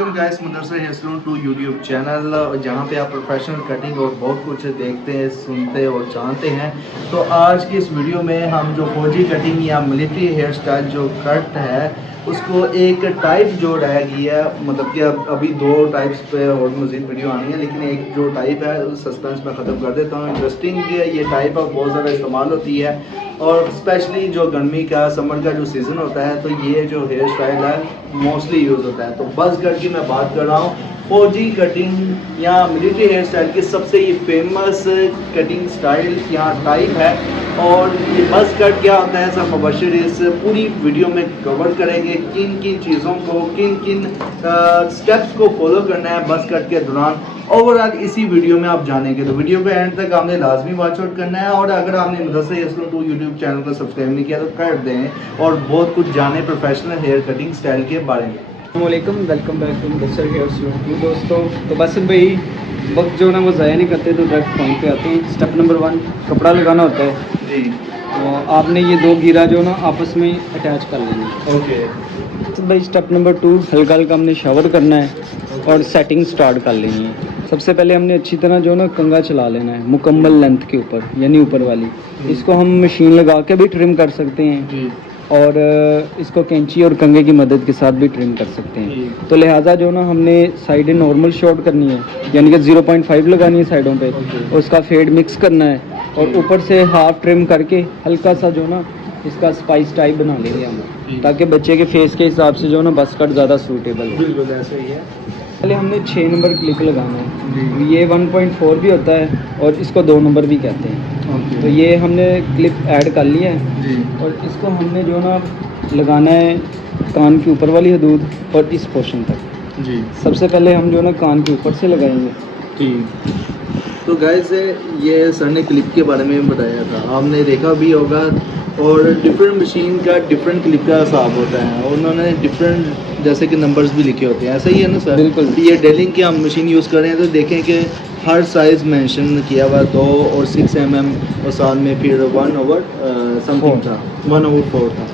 Welcome guys Madarsa hair salon two YouTube channel, जहां पे आप प्रोफेशनल कटिंग और बहुत कुछ देखते हैं, सुनते और जानते हैं। तो आज की इस वीडियो में हम जो फौजी कटिंग या मिलिट्री हेयर स्टाइल जो कट है उसको एक टाइप जो रह गई है, मतलब कि अब अभी दो टाइप्स पे और मज़ीद वीडियो आनी है, लेकिन एक जो टाइप है सस्पेंस में ख़त्म कर देता हूँ। इंटरेस्टिंग ये टाइप अब बहुत ज़्यादा इस्तेमाल होती है और स्पेशली जो गर्मी का समर का जो सीज़न होता है तो ये जो हेयर स्टाइल है मोस्टली यूज़ होता है। तो बस कट की मैं बात कर रहा हूँ। फौजी कटिंग या मिलिट्री हेयर स्टाइल की सबसे ये फेमस कटिंग स्टाइल या टाइप है। और ये बस कट क्या होता है, सब मुबशिर इस पूरी वीडियो में कवर करेंगे किन किन चीज़ों को, किन किन स्टेप्स को फॉलो करना है बस कट के दौरान। ओवरऑल इसी वीडियो में आप जानेंगे, तो वीडियो पे एंड तक आपने लाजमी वॉच आउट करना है। और अगर आपने Madrasa hair salon two YouTube channel को सब्सक्राइब नहीं किया तो कर दें और बहुत कुछ जाने प्रोफेशनल हेयर कटिंग स्टाइल के बारे में। वालेकुम, welcome back to Madarsa hair salon two. दोस्तों तो बस भाई वक्त जो ना वो ज़ाया नहीं करते, तो डायरेक्ट पॉइंट पे आते हैं। स्टेप नंबर 1 कपड़ा लगाना होता है जी। तो आपने ये दो गिरा जो ना आपस में अटैच कर लेंगे। ओके। तो भाई स्टेप नंबर 2 हल्का हल्का हमने शावर करना है और सेटिंग स्टार्ट कर लेनी है। सबसे पहले हमने अच्छी तरह जो ना कंघा चला लेना है मुकम्मल लेंथ के ऊपर, यानी ऊपर वाली। इसको हम मशीन लगा के भी ट्रिम कर सकते हैं जी। और इसको कैंची और कंघे की मदद के साथ भी ट्रिम कर सकते हैं। तो लिहाजा जो ना हमने साइडें नॉर्मल शॉर्ट करनी है, यानी कि 0.5 लगानी है साइडों पे, उसका फेड मिक्स करना है और ऊपर से हाफ ट्रिम करके हल्का सा जो ना इसका स्पाइस टाइप बना लेंगे हम, ताकि बच्चे के फेस के हिसाब से जो ना बस कट ज़्यादा सूटेबल हो। बिल्कुल ऐसा ही है। पहले हमने 6 नंबर क्लिप लगाना है। ये 1.4 भी होता है और इसको 2 नंबर भी कहते हैं। तो ये हमने क्लिप ऐड कर लिया है जी। और इसको हमने जो ना लगाना है कान के ऊपर वाली हदूद और इस पोर्शन तक। जी। सबसे पहले हम जो ना कान के ऊपर से लगाएंगे। ठीक। तो गाइस ये सर ने क्लिप के बारे में बताया था, आपने देखा भी होगा। और डिफरेंट मशीन का डिफरेंट क्लिप का हिसाब होता है और उन्होंने डिफरेंट जैसे कि नंबर्स भी लिखे होते हैं, ऐसा ही है ना सर? बिल्कुल। ये डेलिंग की हम मशीन यूज़ कर रहे हैं तो देखें कि हर साइज़ मेंशन किया हुआ 2 और 6 mm और साथ में फिर 1/4 था, 1/4 था।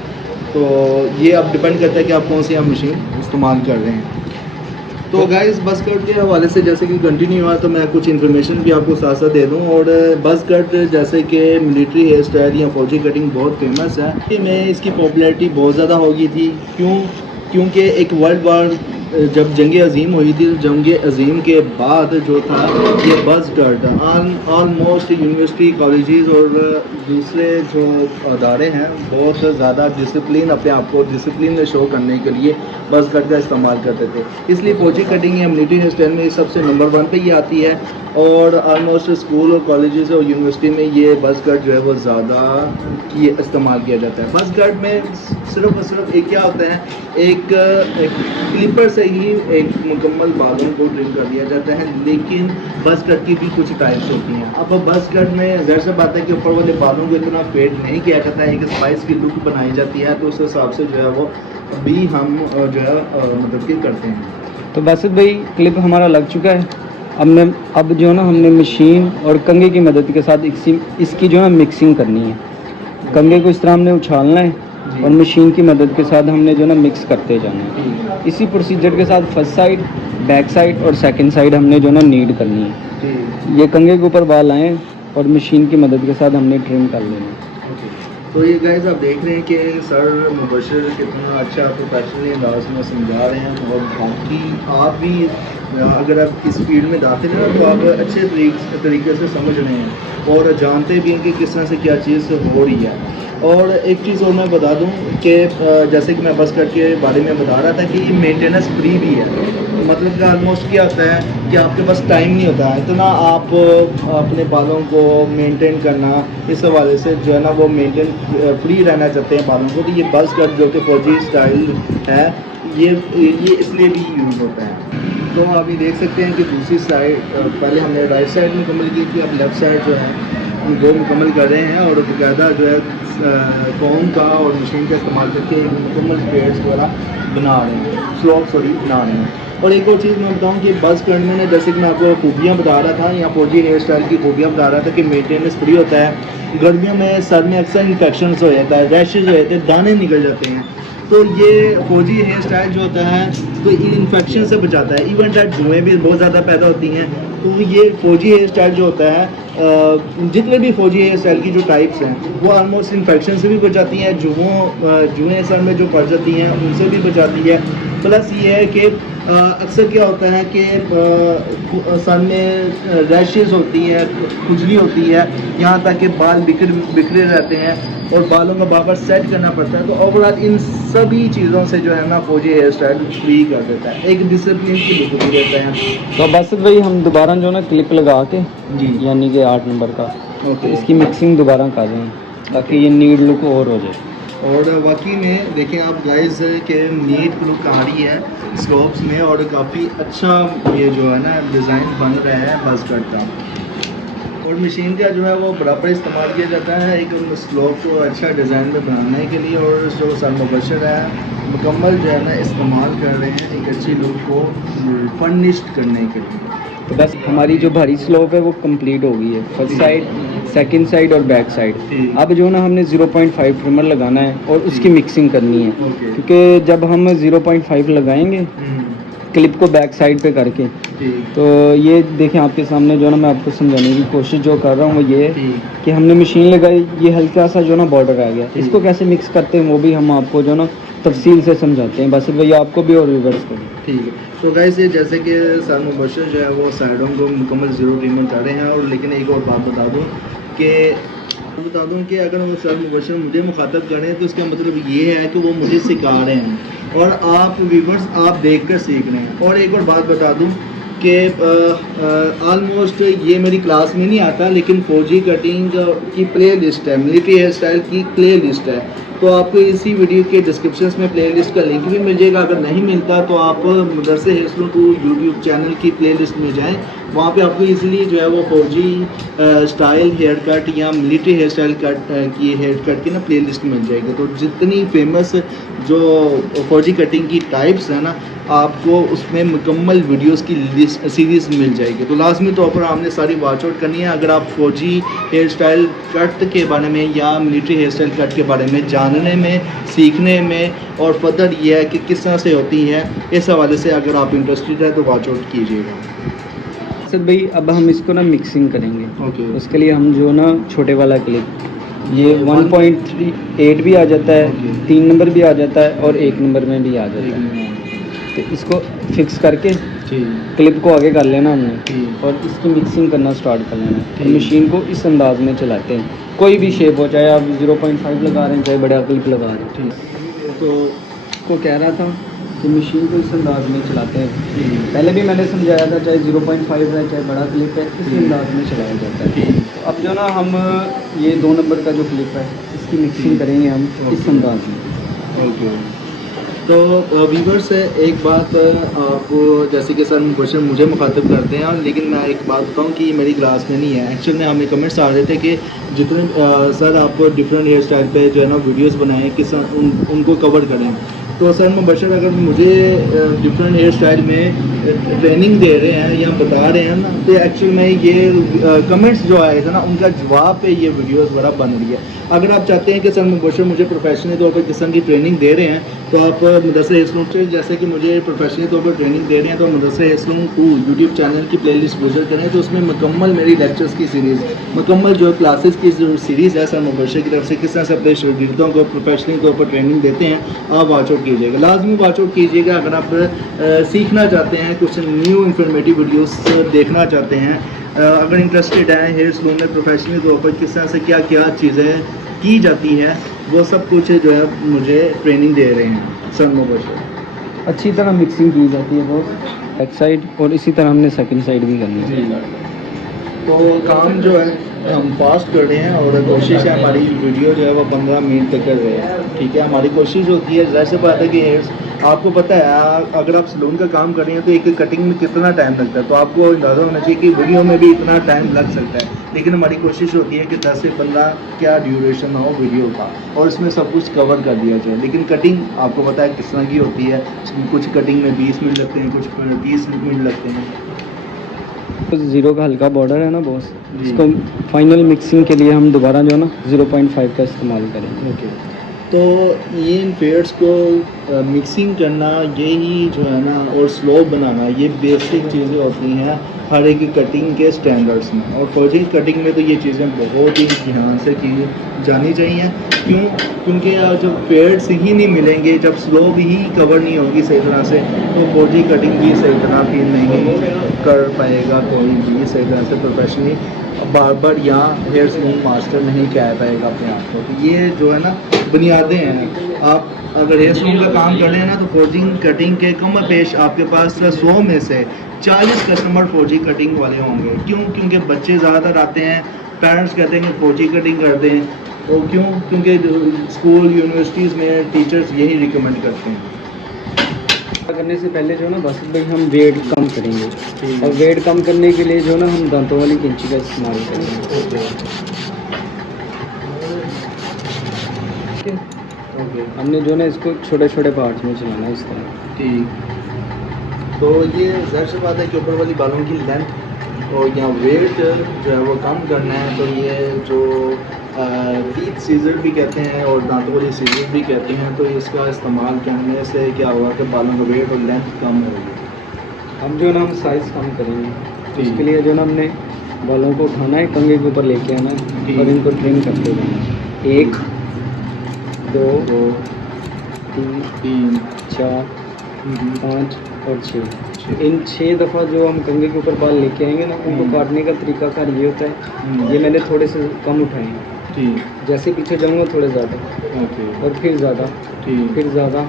तो ये अब डिपेंड करता है कि आप कौन सी हम मशीन इस्तेमाल कर रहे हैं। तो गाइस बस कट के हवाले से जैसे कि कंटिन्यू हुआ तो मैं कुछ इन्फॉर्मेशन भी आपको साथ साथ दे दूं। और बस कट जैसे कि मिलिट्री हेयर स्टाइल या फौजी कटिंग बहुत फेमस है। में इसकी पॉपुलैरिटी बहुत ज़्यादा हो गई थी। क्योंकि एक वर्ल्ड वार जब जंग अज़ीम हुई थी, तो जंग अज़ीम के बाद जो था ये बस कट ऑलमोस्ट यूनिवर्सिटी कॉलेजेस और दूसरे जो अदारे हैं बहुत ज़्यादा डिसिप्लिन, अपने आप को डिसिप्लिन शो करने के लिए बस कट का इस्तेमाल करते थे। इसलिए फौजी कटिंग या मिलिट्री हेयर स्टाइल में ये सबसे नंबर 1 पे ही आती है। और ऑलमोस्ट स्कूल और कॉलेजेस और यूनिवर्सिटी में ये बस कट जो है वो ज़्यादा इस्तेमाल किया जाता है। बस कट में सिर्फ और सिर्फ एक क्या होता है, एक क्लिपर से ही एक मुकम्मल बालों को ट्रिम कर दिया जाता है। लेकिन बस कट की भी कुछ टाइप्स होती हैं। अब बस कट में ज़ाहिर सी बात है कि ऊपर वाले बालों को इतना फेड नहीं किया जाता है, एक स्पाइस की लुक बनाई जाती है, तो उस हिसाब से जो है वो भी हम जो है मतलब कि करते हैं। तो बासित भाई क्लिप हमारा लग चुका है। अब जो ना हमने मशीन और कंघे की मदद के साथ इसकी जो है मिक्सिंग करनी है। कंघे को इस तरह हमने उछालना है और मशीन की मदद के साथ हमने जो ना मिक्स करते जाना है। इसी प्रोसीजर के साथ फर्स्ट साइड, बैक साइड और सेकंड साइड हमने जो ना नीड करनी है। ये कंघे के ऊपर बाल आए और मशीन की मदद के साथ हमने ट्रिम कर लेना है। तो ये गाइस आप देख रहे हैं कि सर मुबशिर कितना अच्छा प्रोफेशनली अंदाज में समझा रहे हैं। और बाकी आप भी अगर आप इस फील्ड में दाखिल हैं तो आप अच्छे तरीके से समझ रहे हैं और जानते भी हैं कि किस तरह से क्या चीज़ हो रही है। और एक चीज़ और मैं बता दूं कि जैसे कि मैं बस कट के बारे में बता रहा था कि ये मेंटेनेंस फ्री भी है। मतलब कि ऑलमोस्ट क्या होता है कि आपके पास टाइम नहीं होता है, तो ना आप अपने बालों को मेंटेन करना, इस हवाले से जो है ना वो मेंटेन फ्री रहना चाहते हैं बालों को, तो ये बस कट जो कि फौजी स्टाइल है ये इसलिए भी यूज़ होता है। तो आप ये देख सकते हैं कि दूसरी साइड पहले हमने राइट साइड मुकम्मल की थी, अब लेफ़्ट साइड जो है हम वो मुकम्मल कर रहे हैं और बाकायदा जो है कॉम का और मशीन का इस्तेमाल करके एक मुकम्मल पेड्स वगैरह बना रहे हैं, स्लोप बना रहे हैं। और एक और चीज़ मैं बताऊं कि बस करने में जैसे कि मैं आपको खूबियाँ बता रहा था या फौजी हेयर स्टाइल की खूबियाँ बता रहा था कि मेंटेनेंस फ्री होता है। गर्मियों में सर में अक्सर इन्फेक्शन हो जाता है, रैशेज हो जाते हैं, दाने निकल जाते हैं। तो ये फौजी हेयर स्टाइल जो होता है तो इन्फेक्शन से बचाता है, इवन दैट जुएँ भी बहुत ज़्यादा पैदा होती हैं। तो ये फौजी हेयर स्टाइल जो होता है जितने भी फौजी हेयर स्टाइल की जो टाइप्स हैं वो ऑलमोस्ट इन्फेक्शन से भी बचाती हैं, जुएँ सर में जो पड़ जाती हैं उनसे भी बचाती है। प्लस ये है कि अक्सर क्या होता है कि सर में रैशेज़ होती हैं, खुजली होती है, यहाँ तक कि बाल बिखरे रहते हैं और बालों का बार बार सेट करना पड़ता है। तो ओवरऑल इन सभी चीज़ों से जो है ना फौजी हेयर स्टाइल फ्री कर देता है, एक डिसिप्लिन की लुक भी देता है। तो बस भाई हम दोबारा जो ना क्लिप लगा के जी यानी कि 8 नंबर का ओके। इसकी मिक्सिंग दोबारा कर रहे हैं ताकि ये नीड लुक और हो जाए। और वाकई में देखें आप गाइस के नीट लुक आ रही है स्लोप्स में और काफ़ी अच्छा ये जो है ना डिज़ाइन बन रहा है बस कट का। और मशीन का जो है वो बराबर इस्तेमाल किया जाता है एक स्लोप को अच्छा डिज़ाइन में बनाने के लिए, और जो सर मुबशर है मुकम्मल जो है ना इस्तेमाल कर रहे हैं एक अच्छी लुक को फर्निश्ड करने के लिए। तो बस हमारी जो भारी स्लोप है वो कंप्लीट हो गई है, फर्स्ट साइड, सेकंड साइड और बैक साइड। ठीक। अब जो ना हमने 0.5 ट्रिमर लगाना है और उसकी मिक्सिंग करनी है, ओके। क्योंकि जब हम 0.5 लगाएंगे क्लिप को बैक साइड पे करके, ठीक तो ये देखें आपके सामने जो ना मैं आपको समझाने की कोशिश जो कर रहा हूँ वो ये है ठीक कि हमने मशीन लगाई, ये हल्का सा जो ना बॉर्डर आ गया, ठीक। इसको कैसे मिक्स करते हैं वो भी हम आपको जो ना तफसील से समझाते हैं, बस भैया आपको भी और रिवर्स करें। ठीक है। तो गाइस ये जैसे कि सर मुबशर जो है वो साइडों को मुकम्मल ज़ीरो ट्रीटमेंट कर रहे हैं, और लेकिन एक और बात बता दूं कि अगर वो सर मुबशर मुझे मुखातब करें तो इसका मतलब ये है कि वो मुझे सिखा रहे हैं और आप व्यूवर्स आप देखकर सीख रहे हैं। और एक और बात बता दूं कि ऑलमोस्ट ये मेरी क्लास में नहीं आता, लेकिन फौजी कटिंग की प्ले लिस्ट है, मिलिट्री हेयर स्टाइल की प्ले लिस्ट है, तो आपको इसी वीडियो के डिस्क्रिप्शन में प्ले लिस्ट का लिंक भी मिल जाएगा। अगर नहीं मिलता तो आप मदरसे hair salon two YouTube channel की प्ले लिस्ट में जाएँ, वहाँ पे आपको इजीली जो है वो फौजी स्टाइल हेयर कट या मिलिट्री हेयर स्टाइल कट की हेयर कट की ना प्ले लिस्ट मिल जाएगी। तो जितनी फेमस जो फौजी कटिंग की टाइप्स है ना आपको उसमें मुकम्मल वीडियोस की लिस्ट सीरीज़ मिल जाएगी। तो लाजमी तौर पर आपने सारी वॉच आउट करनी है अगर आप फौजी हेयर स्टाइल कट के बारे में या मिलिट्री हेयर स्टाइल कट के बारे में जानने में, सीखने में, और फर्दर ये है कि किस तरह से होती है, इस हवाले से अगर आप इंटरेस्टेड है तो वॉच आउट कीजिएगा। सर भाई अब हम इसको ना मिक्सिंग करेंगे, ओके उसके लिए हम जो ना छोटे वाला क्लिप ये 1.8 भी आ जाता है, ओके। 3 नंबर भी आ जाता है और 1 नंबर में भी आ जाता है, तो इसको फिक्स करके ठीक क्लिप को आगे कर लेना हमने ठीक और इसकी मिक्सिंग करना स्टार्ट कर लेना है। ठीक। मशीन को इस अंदाज में चलाते हैं, कोई भी शेप हो, चाहे आप 0.5 लगा रहे हैं चाहे बड़ा क्लिप लगा रहे हैं। ठीक तो को कह रहा था कि मशीन को इस अंदाज में चलाते हैं, ठीक पहले भी मैंने समझाया था, चाहे 0.5 है चाहे बड़ा क्लिप है, इस अंदाज में चलाया जाता है। ठीक तो अब जो ना हम ये 2 नंबर का जो क्लिप है इसकी मिक्सिंग करेंगे हम इस अंदाज में। ओके। तो व्यूवर्स एक बात आपको, जैसे कि सर मुबशर मुझे मुखातब करते हैं, लेकिन मैं एक बात बताऊं कि ये मेरी क्लास में नहीं है। एक्चुअल में हमें कमेंट्स आ रहे थे कि जितने सर आपको डिफरेंट हेयर स्टाइल पे जो है ना वीडियोस बनाएं किस उनको कवर करें। तो सर मुबशर अगर मुझे डिफरेंट हेयर स्टाइल में ट्रेनिंग दे रहे हैं या बता रहे हैं ना, तो एक्चुअल में ये कमेंट्स जो आए थे ना उनका जवाब पे ये वीडियोस बड़ा बन रही है। अगर आप चाहते हैं कि सर मुबशर मुझे प्रोफेशनली तौर पर किस तरह की ट्रेनिंग दे रहे हैं तो आप मदरसे हेयर सलून से, जैसे कि मुझे प्रोफेशनली तौर पर ट्रेनिंग दे रहे हैं, तो मदरसे hair salon two YouTube channel की प्लेलिस्ट विजिट करें, तो उसमें मुकम्मल मेरी लेक्चर्स की सीरीज़, मुकम्मल जो क्लासेस की जो सीरीज़ है सर मुबशर की तरफ से किस तरह से अपने शागिर्दों को प्रोफेशनली तौर पर ट्रेनिंग देते हैं, आप वॉच आउट कीजिएगा, लाजमी वॉच आउट कीजिएगा। अगर आप सीखना चाहते हैं, कुछ न्यू इन्फॉर्मेटिव वीडियोस देखना चाहते हैं, अगर इंटरेस्टेड हैं हेयर सलून में प्रोफेशनली तौर पर किस तरह से क्या क्या चीज़ें की जाती हैं, वो सब कुछ जो है मुझे ट्रेनिंग दे रहे हैं सर मुबशर। अच्छी तरह मिक्सिंग की जाती है बहुत, बैक साइड और इसी तरह हमने सेकंड साइड भी करनी है। तो काम जो है हम फास्ट कर रहे हैं और कोशिश है हमारी वीडियो जो है वो 15 मिनट तक कर रहे हैं, ठीक है। हमारी कोशिश होती है, जैसे बात है कि आपको पता है अगर आप सलून का काम कर रहे हैं तो एक कटिंग में कितना टाइम लगता है, तो आपको अंदाज़ा होना चाहिए कि वीडियो में भी इतना टाइम लग सकता है, लेकिन हमारी कोशिश होती है कि 10 से 15 क्या ड्यूरेशन हो वीडियो का और इसमें सब कुछ कवर कर दिया जाए। लेकिन कटिंग आपको पता है किस तरह की होती है, कुछ कटिंग में 20 मिनट लगते हैं, कुछ 30 मिनट लगते हैं। तो 0 का हल्का बॉर्डर है ना बॉस, इसको फाइनल मिक्सिंग के लिए हम दोबारा जो है ना 0.5 का इस्तेमाल करेंगे। ओके। तो ये इन फेड्स को मिक्सिंग करना, यही जो है ना, और स्लो बनाना, ये बेसिक चीज़ें होती हैं हर एक कटिंग के स्टैंडर्ड्स में। और फौजी कटिंग में तो ये चीज़ें बहुत ही ध्यान से की जानी चाहिए। क्यों? क्योंकि जब फेड्स ही नहीं मिलेंगे, जब स्लोप ही कवर नहीं होगी सही तरह से, तो फौजी कटिंग भी सही तरह भी नहीं कर पाएगा कोई भी सही तरह से प्रोफेशनली। बार बार यहाँ हेयर सलून मास्टर नहीं कह पाएगा अपने आप को। तो ये जो है ना बुनियादें हैं। आप अगर हेयर सलून का काम कर रहे हैं ना, तो फोर्जिंग कटिंग के कम पेश आपके पास 100 में से 40 कस्टमर फौजी कटिंग वाले होंगे। क्यों? क्योंकि बच्चे ज़्यादातर आते हैं, पेरेंट्स कहते हैं कि फौजी कटिंग कर दें। तो क्यों? क्योंकि स्कूल यूनिवर्सिटीज़ में टीचर्स यही रिकमेंड करते हैं। करने से पहले जो ना बस भाई हम वेट कम करेंगे, और वेट कम करने के लिए जो ना हम दांतों वाली कैंची का इस्तेमाल करेंगे। हमने जो ना इसको छोटे छोटे पार्ट्स में चलाना है इस तरह। ठीक। तो ये ज़ाहिर सी बात है कि ऊपर वाली बालों की लेंथ और यहाँ वेट जो है वो कम करना है। तो ये जो टीथ सीजर भी कहते हैं और दांतों वाली सीजर भी कहते हैं, तो इसका इस्तेमाल करने से क्या होगा कि बालों का वेट और लेंथ कम होगी। अब जो ना हम साइज़ कम करेंगे, तो इसके लिए जो ना हमने बालों को उठाना है, कंघे के ऊपर लेके आना है और इनको ट्रिम करते जाना। 1 2 3 4 5 और 6। इन 6 दफ़ा जो हम कंघे के ऊपर बाल लेके आएंगे ना, उनको काटने का तरीकाकार ये होता है। ये मैंने थोड़े से कम उठाए हैं। जैसे पीछे जाऊंगा थोड़े ज़्यादा, और फिर ज़्यादा, फिर ज़्यादा,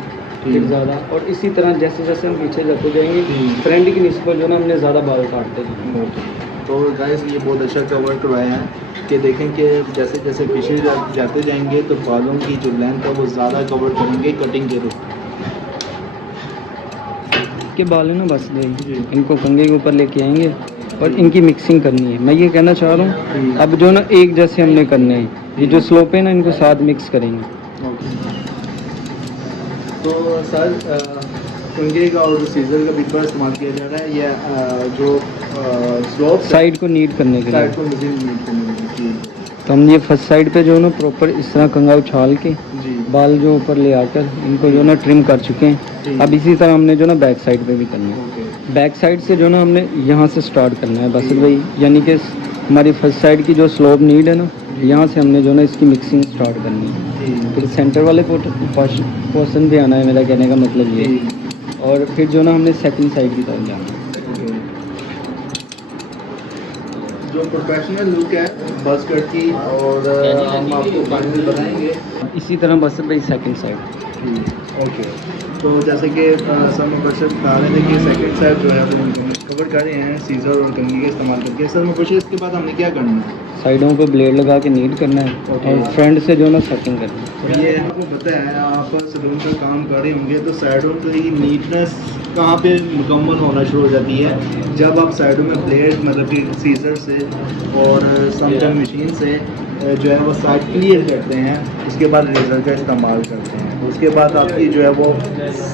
फिर ज़्यादा, और इसी तरह जैसे जैसे हम पीछे जाते जाएंगे फ्रेंड की निस्बत जो ना हमने ज़्यादा बाल काटते जाएंगे। तो गाइस ये बहुत अच्छा कवर करवाया है कि देखें कि जैसे जैसे पीछे जाते जाएंगे तो बालों की जो लेंथ है वो ज़्यादा कवर करेंगे कटिंग के रूप के बाल है ना, बस नहीं, इनको कंघे के ऊपर लेके आएंगे और इनकी मिक्सिंग करनी है। मैं ये कहना चाह रहा हूँ, अब जो ना एक जैसे हमने करने हैं, ये जो स्लोप है ना, इनको साथ मिक्स करेंगे। तो सर कंघे का और सीजर का भी इस्तेमाल किया जा रहा है, या जो स्लोप साइड को नीड करने के लिए, साइड को नीड करने के लिए। तो हम ये फर्स्ट साइड पे जो ना प्रॉपर इस तरह कंघा उछाल के बाल जो ऊपर ले आकर इनको जो ना ट्रिम कर चुके हैं। अब इसी तरह हमने जो ना बैक साइड पे भी करना है। बैक साइड से जो ना हमने यहाँ से स्टार्ट करना है बस भाई, यानी कि हमारी फर्स्ट साइड की जो स्लोप नीड है ना, यहाँ से हमने जो ना इसकी मिक्सिंग स्टार्ट करनी है। फिर सेंटर वाले पोर्शन भी आना है, मेरा कहने का मतलब ये। और फिर जो ना हमने सेकंड साइड की तरफ जाना है। जो प्रोफेशनल लुक है बस कट की, और हम आपको फाइनल बताएंगे इसी तरह बस भाई सेकंड साइड। ओके। तो जैसे कि सर मुबशर बता रहे थे कि सेकंड साइड जो है वो कवर कर रहे हैं सीजर और कंघी का इस्तेमाल करके। सर मुबशर इसके बाद हमने क्या करना है? साइडों पे ब्लेड लगा के नीड करना है, और फ्रंट से जो ना सेटिंग करना है। तो ये आपको पता है, आप सलून का काम कर रहे होंगे तो साइडों की नीटनेस कहाँ पे मुकम्मल होना शुरू हो जाती है? जब आप साइडों में ब्लेड मतलब कि सीजर से और समटाइम मशीन से जो है वो साइड क्लियर करते हैं, उसके बाद रेजर का इस्तेमाल करते हैं। उसके बाद आपकी जो है वो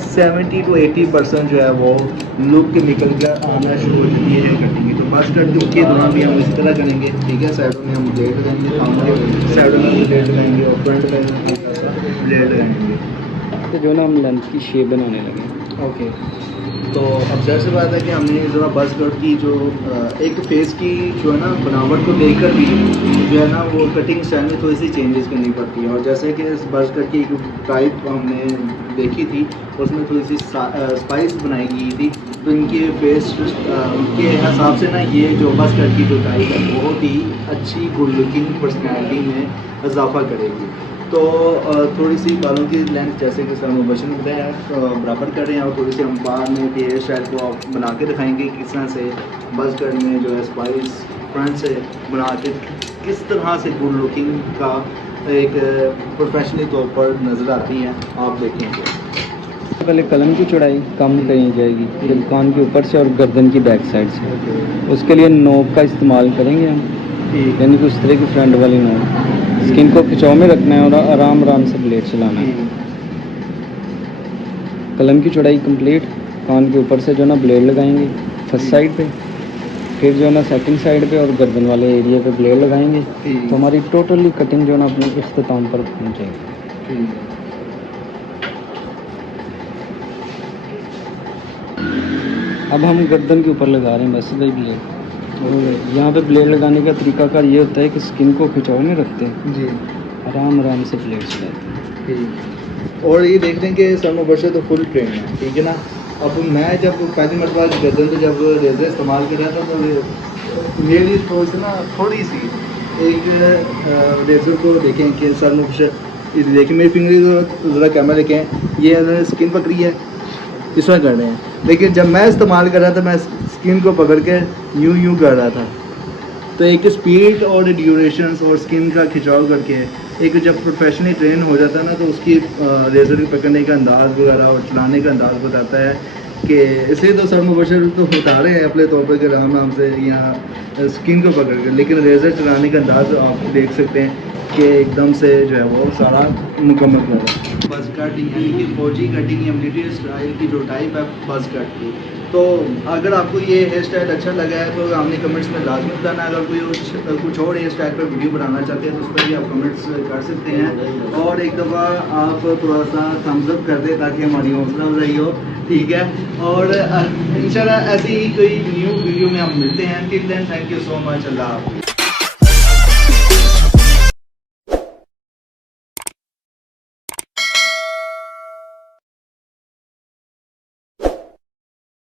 70 to 80% जो है वो लुक निकल कर आना शुरू हो जाती है कटिंग की। तो बस कट के दौरान भी हम इसी तरह करेंगे, ठीक है। साइडों में हम ब्लेड लगाएंगे, सामने साइडों में ब्लेड लगाएंगे और फ्रंट में ब्लेड लगाएंगे। तो जो ना हम लेंथ की शेप बनाने लगे। ओके। तो अब जैसे बात है कि हमने जो बस कट की जो एक फेस की जो है ना बनावट को देखकर भी जो है ना वो कटिंग स्टाइल में थोड़ी सी चेंजेस करनी पड़ती है। और जैसे कि इस बस कट की एक टाइप हमने देखी थी, उसमें थोड़ी सी स्पाइस बनाई गई थी। तो इनके फेस के हिसाब से ना ये जो बस कट की जो टाइप है बहुत ही अच्छी गुड लुकिंग पर्सनैलिटी में इजाफा करेगी। तो थोड़ी सी बालों की लेंथ जैसे कि सर मुबशर ने बताया बराबर कर रहे हैं, और थोड़ी सी हम बाद में भी हेयर स्टाइल को बना के दिखाएंगे किस तरह से बस कट में जो है स्पाइस फ्रंट से बना के किस तरह से गुड लुकिंग का एक प्रोफेशनल तौर पर नज़र आती है, आप देखेंगे। पहले कलम की चौड़ाई कम करी जाएगी कान के ऊपर से और गर्दन की बैक साइड से। उसके लिए नोक का इस्तेमाल करेंगे हम, यानी कि उस तरह की फ्रंट वाली नोक। स्किन को खिंचाव में रखना है और आराम आराम से ब्लेड चलाना है। कलम की चौड़ाई कंप्लीट, कान के ऊपर से जो ना ब्लेड लगाएंगे फर्स्ट साइड पे, फिर जो ना सेकंड साइड पे और गर्दन वाले एरिया पे ब्लेड लगाएंगे। तो हमारी टोटली कटिंग जो ना अपने इख्तिताम पर पहुँचेगी। अब हम गर्दन के ऊपर लगा रहे हैं बस भाई ब्लेड। और यहाँ पे ब्लेड लगाने का तरीकाकार ये होता है कि स्किन को खिंचाव नहीं रखते, जी आराम आराम से ब्लेड चलाते हैं। ठीक। और ये देखते हैं कि सर मुबशर तो फुल ट्रेन है, ठीक है ना। अब मैं जब पहली मरतबा गर्दन पे जब रेजर इस्तेमाल कर रहा था तो मेरी थोड़ी सी ना थोड़ी सी एक रेजर को देखें कि सर मुबशर इस देखें मेरी फिंगर ज़रा कैमरा देखें, ये उन्होंने स्किन पकड़ी है, इस तरह कर रहे हैं। लेकिन जब मैं इस्तेमाल कर रहा था मैं स्किन को पकड़ के यूं यूं कर रहा था। तो एक स्पीड और ड्यूरेशन और स्किन का खिंचाव करके एक जब प्रोफेशनली ट्रेन हो जाता है ना तो उसकी रेजर पकड़ने का अंदाज़ वगैरह और चलाने का अंदाज़ बताता है कि इसलिए तो सर मुबशर तो बता रहे हैं अपने तौर पर कि आराम से यहाँ स्किन को पकड़ के, लेकिन रेजर चलाने का अंदाज़ आप देख सकते हैं कि एकदम से जो है वो सारा मुकम्मल कर रहा है। बस कट यानी कि फौजी कटिंग या मिलिट्री स्टाइल की जो टाइप है बस कट की। तो अगर आपको ये हेयर स्टाइल अच्छा लगा है तो हमने कमेंट्स में लाजमी बताना। अगर कोई कुछ और हेयर स्टाइल पर वीडियो बनाना चाहते हैं तो उस पर भी आप कमेंट्स कर सकते हैं। और एक दफ़ा आप थोड़ा सा थम्स अप कर दें ताकि हमारी हौसला अफजाई हो, ठीक है। और इंशाल्लाह ऐसी ही कोई न्यू वीडियो में हम मिलते हैं। Till then thank you so much. Allah हाफ़िज़।